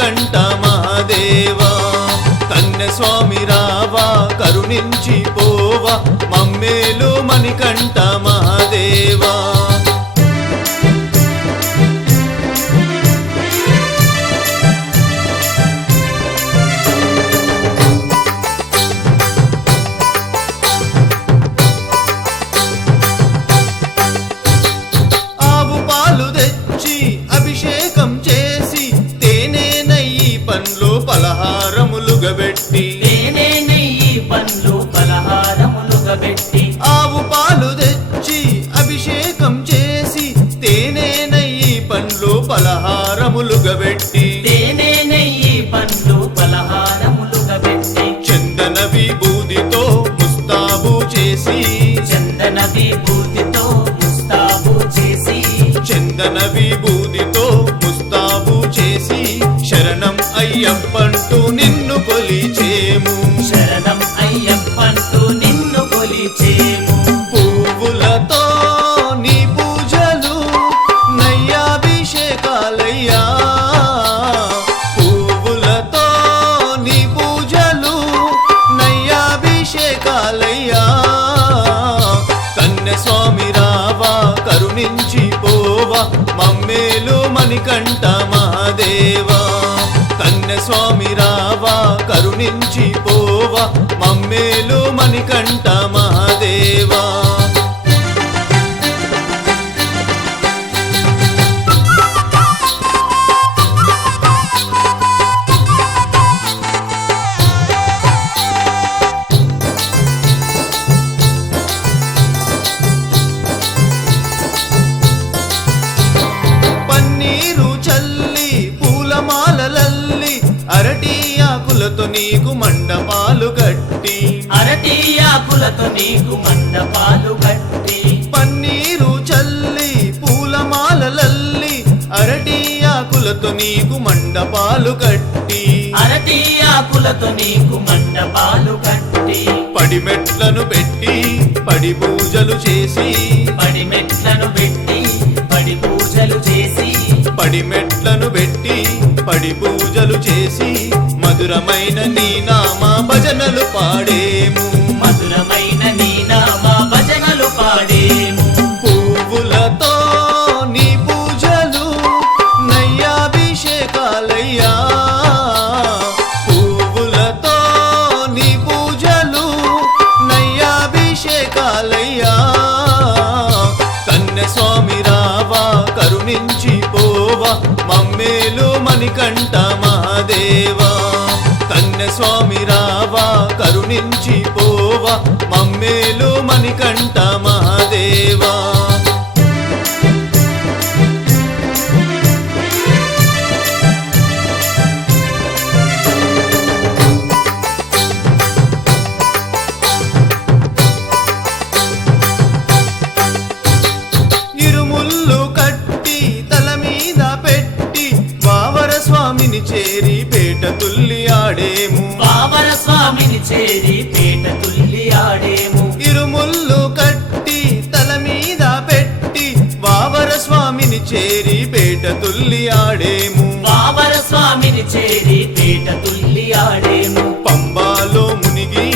మణికంఠ మహాదేవా కన్యస్వామి రావా కరుణించి పోవా మమ్మేలు మణికంఠ మహాదేవా ఆవు పాలు తెచ్చి అభిషేకం చేసి తేనె నెయ్యి పండ్లు పలహారములుగా పెట్టి ఆవు పాలు తెచ్చి అభిషేకం చేసి తేనె నెయ్యి పండ్లు పలహారములుగా పెట్టి చందన విభూతితో ముస్తాబు చేసి చందన విభూతితో ముస్తాబు చేసి శరణం అయ్యప్పంటూ నిన్ను కొలిచేము శరణం అయ్యప్పంటూ నిన్ను కొలిచేము పువ్వులతో నీ పూజలు నయ్యాభిషేకాలయ్యా పువ్వులతో నీ పూజలు నయ్యాభిషేకాలయ్యా కన్యస్వామి రావా కరుణించి పోవా మమ్మేలు మణికంఠ మహాదేవా కన్యస్వామి రావా కరుణించి పోవా మమ్మేలు మణికంఠ మహాదేవా పన్నీరు చల్లి పూలమాలలల్లి అరటి ఆకులతో నీకు మండపాలు కట్టి పన్నీరు చల్లి పూలమాలలల్లి అరటి ఆకులతో నీకు మండపాలు కట్టి పడిమెట్లను పెట్టి పడి పూజలు చేసి పడిమెట్లను పెట్టి పడి పూజలు చేసి మధురమైన నీ నామ భజనలు పాడేము పువ్వులతో నీ పూజలు నయ్యాభిషేకాలయ్యా పువ్వులతో నీ పూజలు నయ్యాభిషేకాలయ్యా కన్యస్వామి రావా కరుణించి పోవా మమ్మేలు మణికంఠ మహాదేవా కన్యస్వామి రావా కరుణించి పోవా మమ్మేలు మణికంఠ మహాదేవా ఇరుముళ్ళు కట్టి తల మీద పెట్టి వావర స్వామిని చేరి పేట తుల్లి ఆడేము ఇరుముళ్ళు కట్టి తల మీద పెట్టి వావర స్వామిని చేరి పేట తుల్లి ఆడేము పంబాలో మునిగి